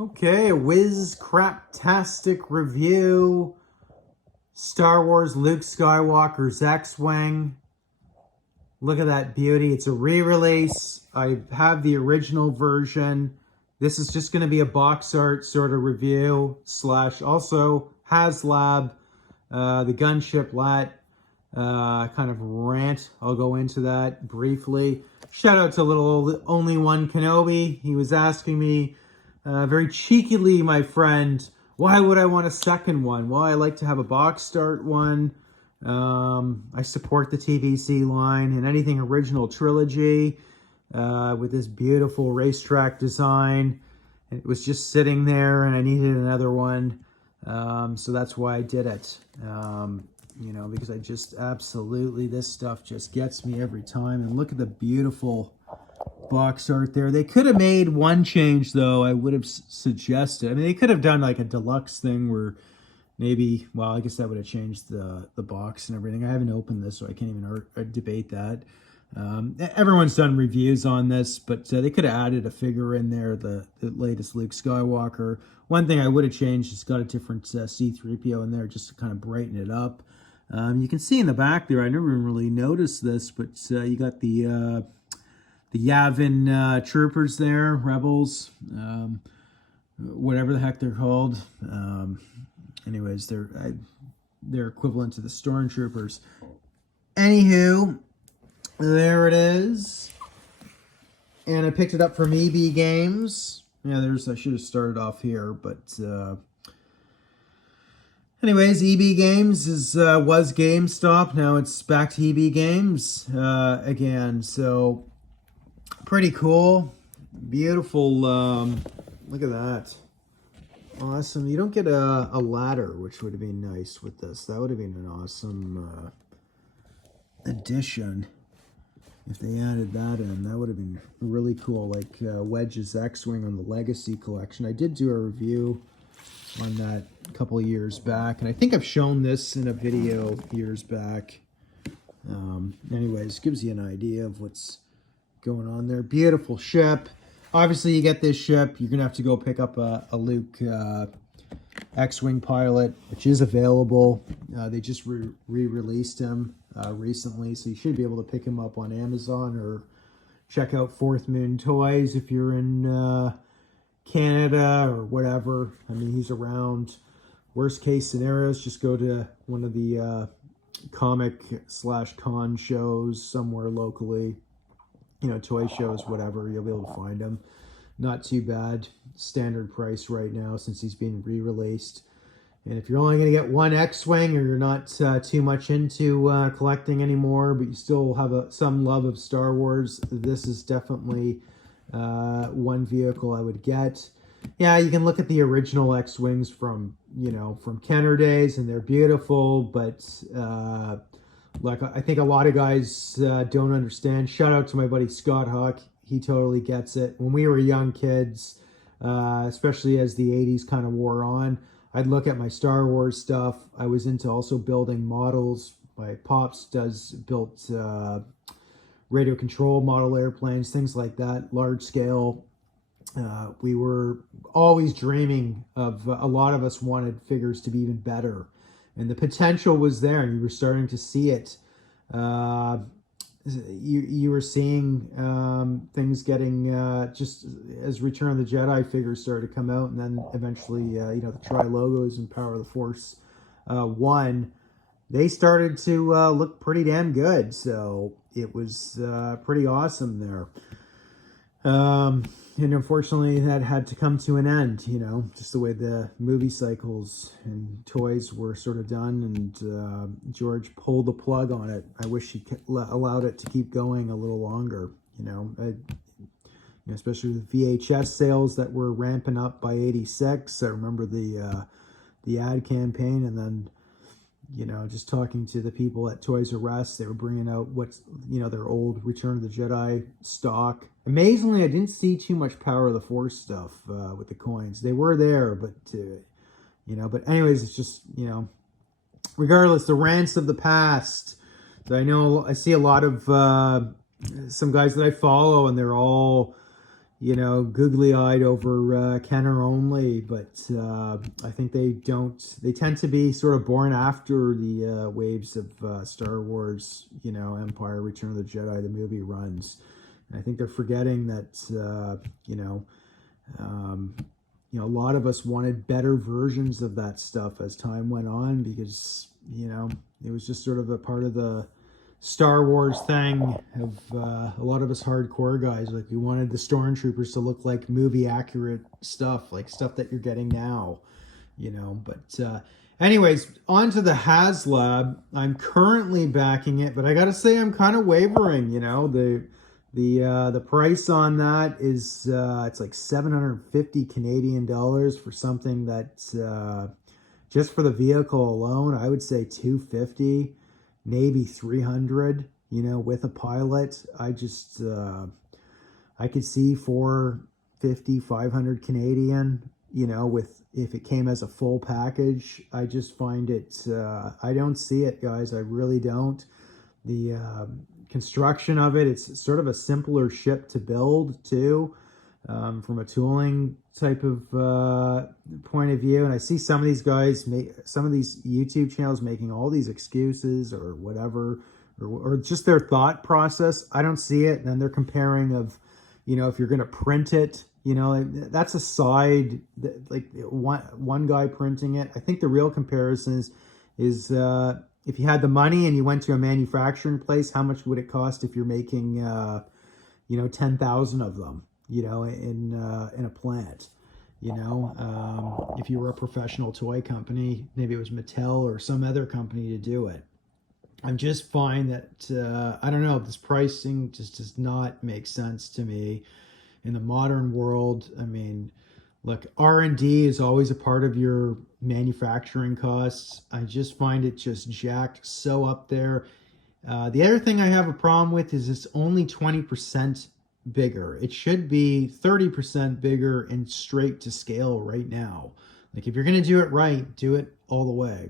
Okay, a whiz craptastic review. Star Wars Luke Skywalker's X-Wing. Look at that beauty. It's a re-release. I have the original version. This is just going to be a box art sort of review / also Haslab, the Gunship kind of rant. I'll go into that briefly. Shout out to little only one Kenobi. He was asking me very cheekily, my friend, why would I want a second one? Well, I like to have a box start one. I support the TVC line and anything original trilogy with this beautiful racetrack design. It was just sitting there and I needed another one. So that's why I did it. You know, because I just absolutely, this stuff just gets me every time. And look at the beautiful box art there. They could have made one change, though. I would have suggested. I mean, they could have done like a deluxe thing where maybe, well, I guess that would have changed the box and everything. I haven't opened this, so I can't even debate that. Everyone's done reviews on this, but they could have added a figure in there, the latest Luke Skywalker. One thing I would have changed is got a different C-3PO in there just to kind of brighten it up. You can see in the back there, I never even really noticed this, but you got the Yavin troopers there, rebels, whatever the heck they're called. Anyways, they're equivalent to the stormtroopers. Anywho, there it is. And I picked it up from EB Games. Yeah, I should have started off here, but anyways, EB Games was GameStop. Now it's back to EB Games again. So pretty cool. Beautiful. Look at that. Awesome. You don't get a ladder, which would have been nice with this. That would have been an awesome addition if they added that in. That would have been really cool, like Wedge's X-Wing on the Legacy Collection. I did do a review on that a couple of years back, and I think I've shown this in a video years back. Anyways, gives you an idea of what's going on there. Beautiful ship. Obviously, you get this ship, you're going to have to go pick up a Luke X-Wing pilot, which is available. They just re-released him recently, so you should be able to pick him up on Amazon or check out Fourth Moon Toys if you're in Canada or whatever. I mean, he's around. Worst case scenarios, just go to one of the comic/con shows somewhere locally. You know, toy shows, whatever, you'll be able to find him. Not too bad. Standard price right now since he's being re-released. And if you're only going to get one X-Wing or you're not too much into collecting anymore, but you still have some love of Star Wars, this is definitely one vehicle I would get. Yeah, you can look at the original X-Wings from Kenner days, and they're beautiful, but like, I think a lot of guys don't understand. Shout out to my buddy Scott Huck. He totally gets it. When we were young kids, especially as the 80s kind of wore on, I'd look at my Star Wars stuff. I was into also building models. My pops built radio control model airplanes, things like that, large scale. We were always dreaming of, a lot of us wanted figures to be even better. And the potential was there, and you were starting to see it. You were seeing things getting, just as Return of the Jedi figures started to come out, and then eventually, the Tri-Logos and Power of the Force 1, they started to look pretty damn good. So it was pretty awesome there. And unfortunately, that had to come to an end, just the way the movie cycles and toys were sort of done, and George pulled the plug on it. I wish he allowed it to keep going a little longer, especially with VHS sales that were ramping up by '86. I remember the ad campaign, and then, just talking to the people at Toys R Us, they were bringing out their old Return of the Jedi stock. Amazingly, I didn't see too much Power of the Force stuff with the coins. They were there, but, but anyways, it's just, regardless, the rants of the past. I see a lot of some guys that I follow, and they're all, you know, googly-eyed over Kenner only, but I think they tend to be sort of born after the waves of Star Wars, you know, Empire, Return of the Jedi, the movie runs. And I think they're forgetting that, a lot of us wanted better versions of that stuff as time went on because, you know, it was just sort of a part of the Star Wars thing of a lot of us hardcore guys. Like, we wanted the stormtroopers to look like movie accurate stuff, like stuff that you're getting now, you know. But anyways, on to the Haslab. I'm currently backing it, but I gotta say I'm kind of wavering, you know. The price on that is it's like 750 Canadian dollars for something that just for the vehicle alone, I would say 250, maybe 300, you know, with a pilot. I just I could see 450, 500 Canadian, you know, with if it came as a full package. I just find it I don't see it, guys. I really don't. The construction of it, it's sort of a simpler ship to build too, from a tooling type of point of view. And I see some of these guys some of these YouTube channels making all these excuses or whatever, or just their thought process. I don't see it. And then they're comparing of, you know, if you're going to print it, you know, that's a side, like one guy printing it. I think the real comparison is if you had the money and you went to a manufacturing place, how much would it cost if you're making, 10,000 of them, you know, in a plant, you know, if you were a professional toy company, maybe it was Mattel or some other company to do it. I'm just find that, I don't know, this pricing just does not make sense to me in the modern world. I mean, look, R&D is always a part of your manufacturing costs. I just find it just jacked so up there. The other thing I have a problem with is it's only 20% bigger. It should be 30% bigger and straight to scale right now. Like, if you're going to do it right, do it all the way.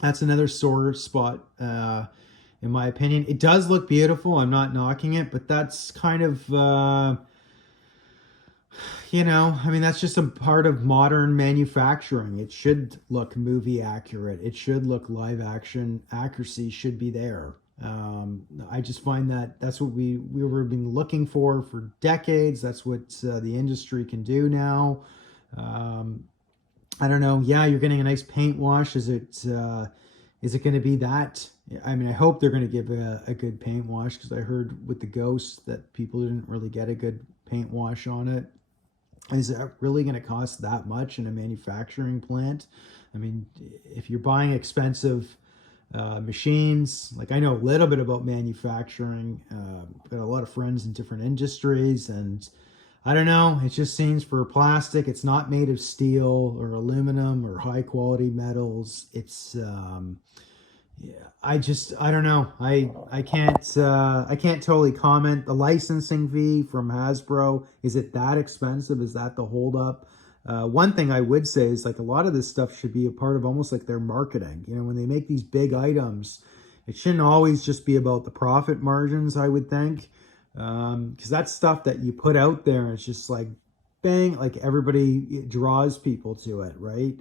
That's another sore spot, in my opinion. It does look beautiful. I'm not knocking it, but that's kind of... you know, I mean, that's just a part of modern manufacturing. It should look movie accurate. It should look live action. Accuracy should be there. I just find that that's what we were been looking for decades. That's what the industry can do now. I don't know. Yeah, you're getting a nice paint wash. Is it going to be that? I mean, I hope they're going to give a good paint wash, because I heard with the Ghost that people didn't really get a good paint wash on it. Is that really going to cost that much in a manufacturing plant? I mean, if you're buying expensive machines, like, I know a little bit about manufacturing. I've got a lot of friends in different industries, and I don't know, it just seems for plastic, it's not made of steel or aluminum or high quality metals. It's yeah, I don't know. I can't totally comment. The licensing fee from Hasbro, is it that expensive? Is that the holdup? One thing I would say is, like, a lot of this stuff should be a part of almost like their marketing. You know, when they make these big items, it shouldn't always just be about the profit margins, I would think. Because that's stuff that you put out there and it's just like, bang, like everybody draws people to it, right?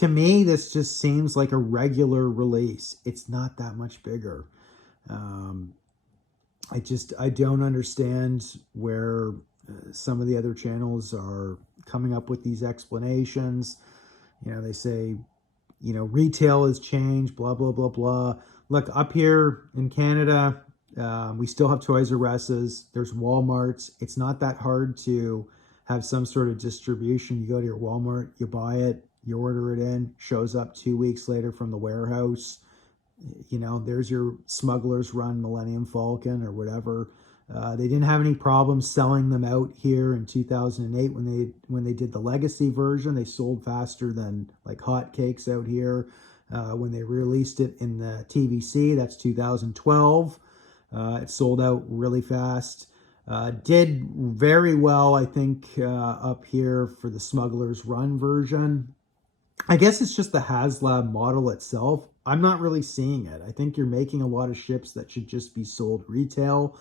To me, this just seems like a regular release. It's not that much bigger. I don't understand where some of the other channels are coming up with these explanations. You know, they say, you know, retail has changed, blah, blah, blah, blah. Look, up here in Canada, we still have Toys R Us's. There's Walmart's. It's not that hard to have some sort of distribution. You go to your Walmart, you buy it, you order it in, shows up 2 weeks later from the warehouse. You know, there's your Smuggler's Run Millennium Falcon or whatever. They didn't have any problems selling them out here in 2008 when they did the Legacy version. They sold faster than like hotcakes out here. When they released it in the TVC, that's 2012. It sold out really fast. Did very well, I think, up here for the Smuggler's Run version. I guess it's just the Haslab model itself. I'm not really seeing it. I think you're making a lot of ships that should just be sold retail.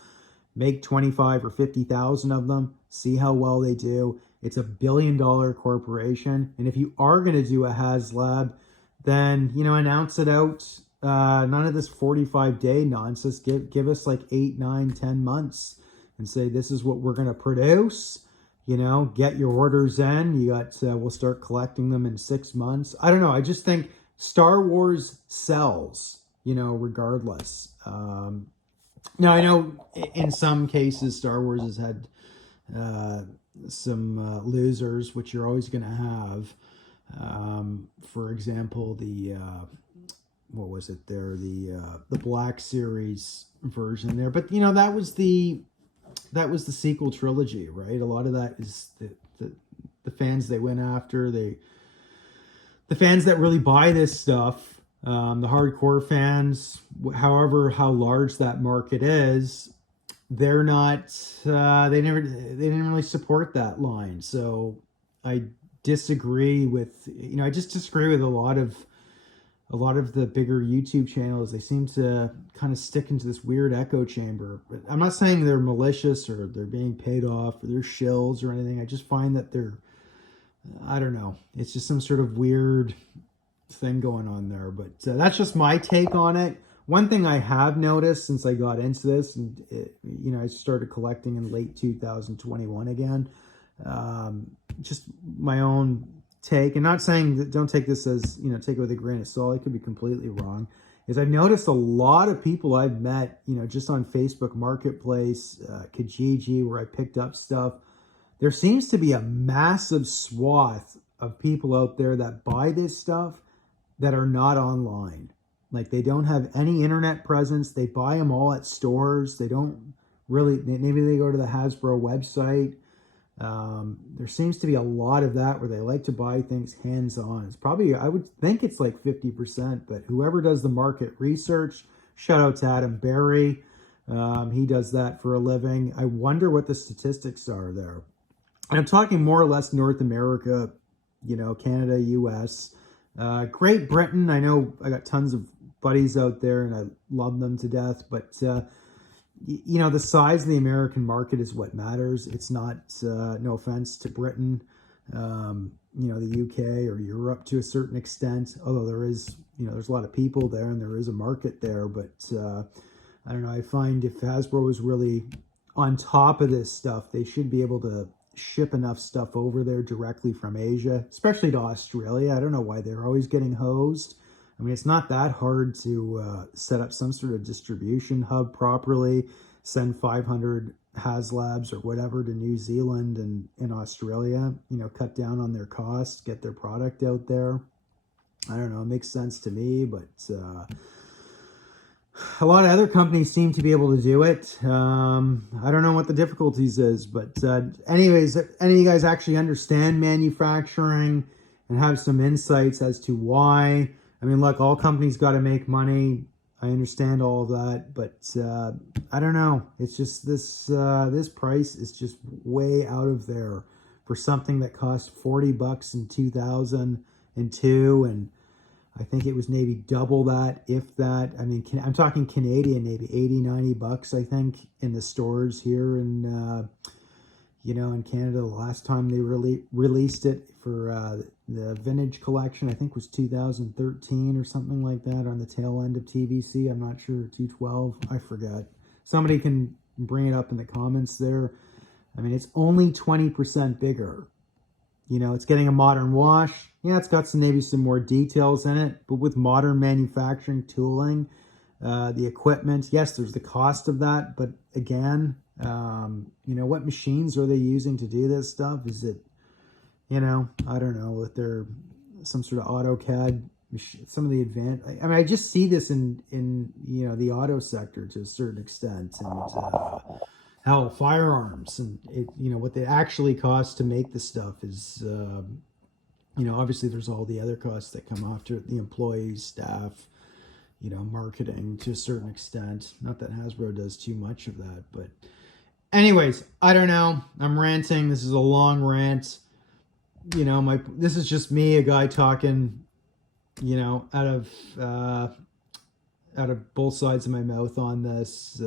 make 25 or 50,000 of them, see how well they do. It's $1 billion corporation. And if you are going to do a Haslab, then, announce it out. None of this 45-day nonsense. Give us like 8, 9, 10 months and say, this is what we're going to produce. Get your orders in. You got, we'll start collecting them in 6 months. I don't know. I just think Star Wars sells, regardless. Now, I know in some cases Star Wars has had some losers, which you're always going to have. For example, what was it there? The Black Series version there. But, that was the sequel trilogy, right? A lot of that is the fans they went after. The fans that really buy this stuff. The hardcore fans, however, how large that market is, they're not, they didn't really support that line. So I disagree with, I just disagree with a lot of the bigger YouTube channels. They seem to kind of stick into this weird echo chamber. But I'm not saying they're malicious or they're being paid off or they're shills or anything. I just find that I don't know. It's just some sort of weird thing going on there, but that's just my take on it. One thing I have noticed since I got into this, and I started collecting in late 2021 again, just my own take, and not saying that, don't take this as, take it with a grain of salt, I could be completely wrong, is I've noticed a lot of people I've met, just on Facebook Marketplace, Kijiji, where I picked up stuff. There seems to be a massive swath of people out there that buy this stuff that are not online. Like, they don't have any internet presence. They buy them all at stores. They don't really, maybe they go to the Hasbro website. There seems to be a lot of that where they like to buy things hands-on. It's probably, I would think it's like 50%, but whoever does the market research, shout out to Adam Berry. He does that for a living. I wonder what the statistics are there. And I'm talking more or less North America, Canada, US, Great Britain. I know I got tons of buddies out there and I love them to death, but the size of the American market is what matters. It's not, no offense to Britain, the UK or Europe to a certain extent, although there is, there's a lot of people there and there is a market there, but I don't know, I find if Hasbro is really on top of this stuff, they should be able to ship enough stuff over there directly from Asia, especially to Australia. I don't know why they're always getting hosed. I mean, it's not that hard to set up some sort of distribution hub properly, send 500 Haslabs or whatever to New Zealand and in Australia, cut down on their costs, get their product out there. I don't know, it makes sense to me, but a lot of other companies seem to be able to do it. I don't know what the difficulties is, but anyways, any of you guys actually understand manufacturing and have some insights as to why? I mean, look, all companies got to make money. I understand all of that, but I don't know. It's just this price is just way out of there for something that cost $40 in 2002, and I think it was maybe double that, if that. I mean, I'm talking Canadian, maybe $80-$90, I think, in the stores here in, in Canada. The last time they released it for the vintage collection, I think was 2013 or something like that, on the tail end of TVC. I'm not sure, 212, I forget. Somebody can bring it up in the comments there. I mean, it's only 20% bigger. It's getting a modern wash. Yeah, it's got maybe some more details in it, but with modern manufacturing tooling, the equipment, yes, there's the cost of that, but again, what machines are they using to do this stuff? Is it, I don't know, if they're some sort of AutoCAD, some of the advanced, I mean, I just see this in the auto sector to a certain extent, and hell, firearms, and what they actually cost to make the stuff is, obviously there's all the other costs that come after it, the employees, staff, marketing to a certain extent. Not that Hasbro does too much of that, but anyways, I don't know. I'm ranting. This is a long rant. This is just me, a guy talking, out of both sides of my mouth on this.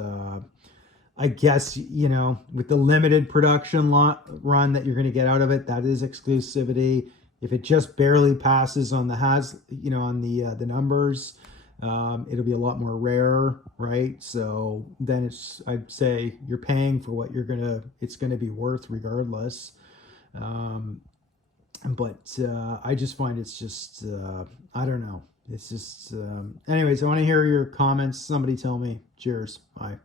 I guess, you know, with the limited production run that you're going to get out of it, that is exclusivity. If it just barely passes on the on the numbers, it'll be a lot more rare, right? So then I'd say you're paying for what it's gonna be worth regardless. But I just find it's just, I don't know. It's just, anyways, I want to hear your comments. Somebody tell me. Cheers. Bye.